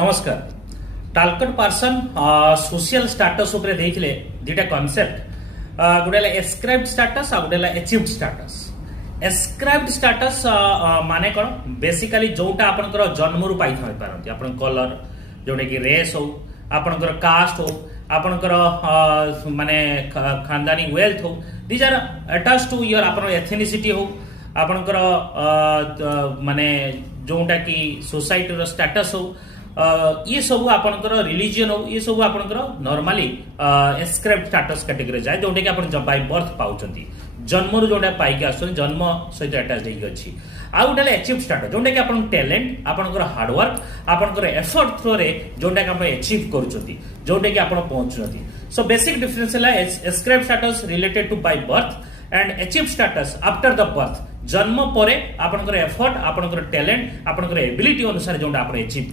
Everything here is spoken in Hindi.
नमस्कार टालकट पार्सन सोशल स्टाटस उपरे देइथिले दुटा कांसेप्ट गोटे एस्क्राइब्ड स्टाटस आ गोटे अचीव्ड स्टाटस। एस्क्राइब्ड स्टाटस माने कोन बेसिकली जोटा आपनकर जन्मरु पाई थाई पारंती आपन कलर जोटे कि रेस हो आपनकर कास्ट हो आपनकर माने खानदानी वेल्थ हो these are attached to your आपन एथनिसिटी हो आपनकर माने जोटा कि सोसाइटी रो स्टेटस हो ये सब आपनकर रिलीजन हो ये सब आपनकर नॉर्मली एस्क्राइब्ड स्टेटस कैटेगरी जाए जोटा कि आपन बाय बर्थ पाउचंती जन्मरु जोटा पाइक आसुन जन्म सहित अटैच होई अछि। आ गोटे अचीव स्टाटस जोटा कि आपन टैलेंट आपनकर हार्ड वर्क आपनकर एफर्ट थ्रू रे जोटा कि आपन अचीव करूचंती जोटा कि आपन पहुंचुचंती। सो बेसिक डिफरेंस है ascribed status related to by birth and achieve status after the birth जन्म परे आपनकर एफर्ट आपनकर टैलेंट आपनकर एबिलिटी अनुसार जोटा आपन अचीव